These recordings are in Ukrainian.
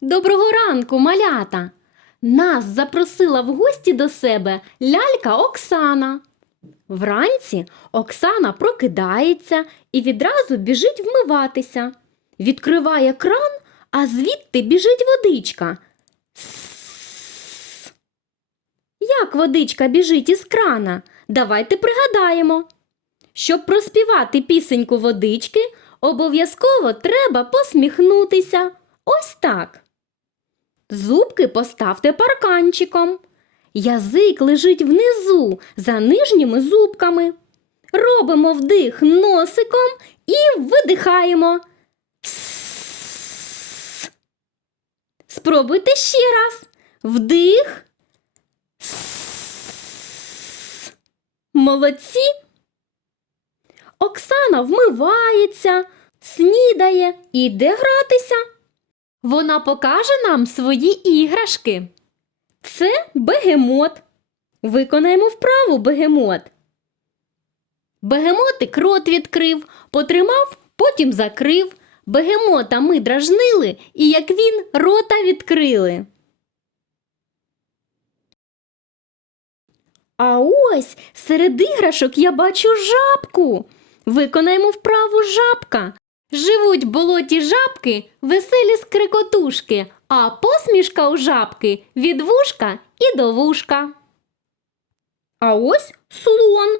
Доброго ранку, малята! Нас запросила в гості до себе лялька Оксана. Вранці Оксана прокидається і відразу біжить вмиватися. Відкриває кран, а звідти біжить водичка. Сс. Як водичка біжить із крана? Давайте пригадаємо. Щоб проспівати пісеньку водички, обов'язково треба посміхнутися. Ось так. Зубки поставте парканчиком. Язик лежить внизу за нижніми зубками. Робимо вдих носиком і видихаємо. Спробуйте ще раз. Вдих. Молодці. Оксана вмивається, снідає і йде гратися. Вона покаже нам свої іграшки. Це бегемот. Виконаємо вправу бегемот. Бегемотик рот відкрив, потримав, потім закрив. Бегемота ми дражнили, і як він рота відкрили. А ось серед іграшок я бачу жабку. Виконаємо вправу жабка. Живуть в болоті жабки, веселі скрикотушки, а посмішка у жабки від вушка і до вушка. А ось слон.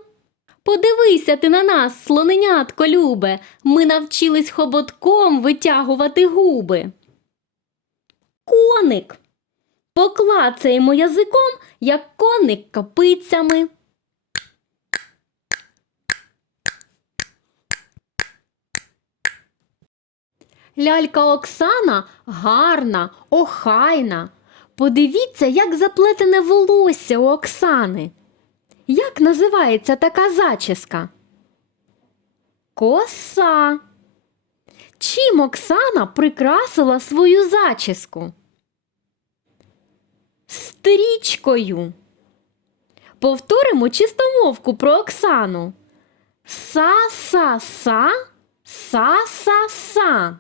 Подивися ти на нас, слоненятко любе. Ми навчились хоботком витягувати губи. Коник. Поклацаємо язиком, як коник копицями. Лялька Оксана гарна, охайна. Подивіться, як заплетене волосся у Оксани. Як називається така зачіска? Коса. Чим Оксана прикрасила свою зачіску? Стрічкою. Повторимо чистомовку про Оксану. Са-са-са, са-са-са.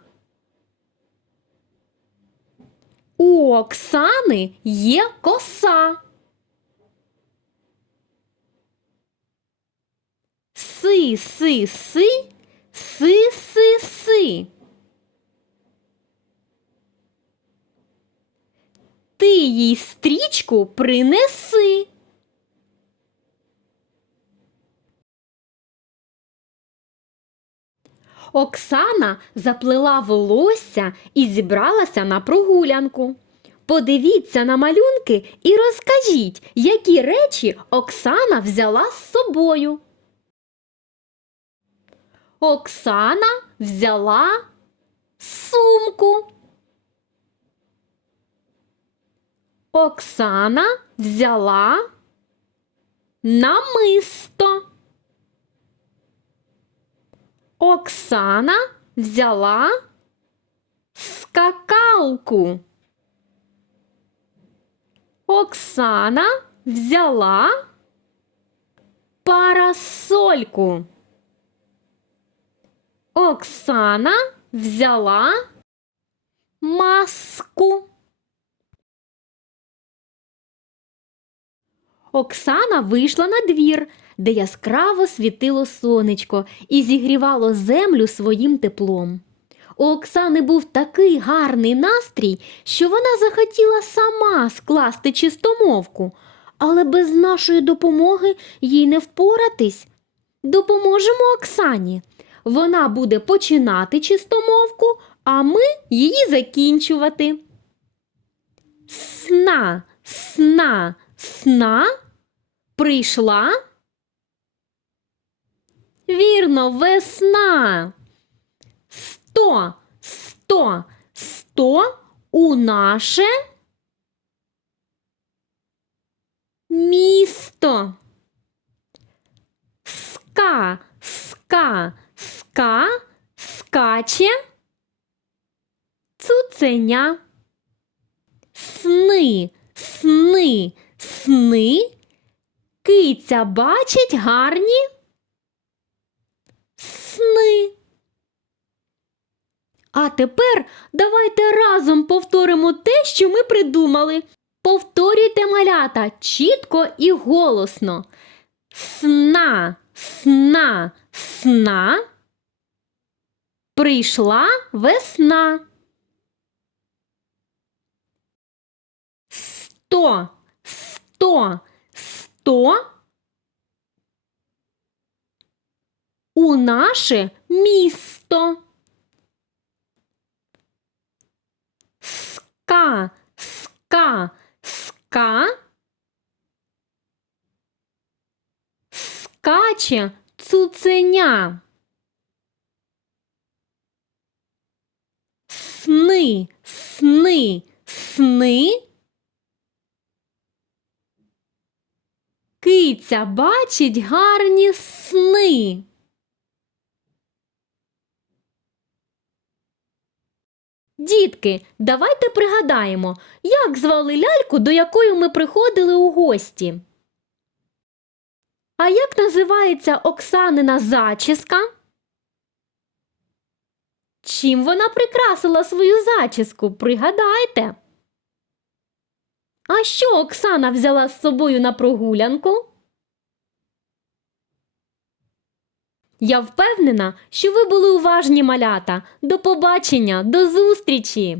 У Оксани є коса. Си, си, си, си, си, си. Ти їй стрічку принеси. Оксана заплела волосся і зібралася на прогулянку. Подивіться на малюнки і розкажіть, які речі Оксана взяла з собою. Оксана взяла сумку. Оксана взяла намисто. Оксана взяла скакалку. Оксана взяла парасольку. Оксана взяла маску. Оксана вийшла на двір, де яскраво світило сонечко і зігрівало землю своїм теплом. У Оксани був такий гарний настрій, що вона захотіла сама скласти чистомовку, але без нашої допомоги їй не впоратись. Допоможемо Оксані. Вона буде починати чистомовку, а ми її закінчувати. Сна, сна, сна прийшла. Вірно, весна. Сто, сто, сто у наше місто. Ска, ска, ска, скаче. Цуценя. Сни, сни, сни. Киця бачить гарні сни. А тепер давайте разом повторимо те, що ми придумали. Повторюйте малята чітко і голосно. Сна, сна, сна. Прийшла весна. Сто, сто, сто. У наше місто. Ска, ска, ска. Скаче цуценя. Сни, сни, сни. Киця бачить гарні сни. Дітки, давайте пригадаємо, як звали ляльку, до якої ми приходили у гості. А як називається Оксанина зачіска? Чим вона прикрасила свою зачіску? Пригадайте. А що Оксана взяла з собою на прогулянку? Я впевнена, що ви були уважні малята. До побачення, до зустрічі!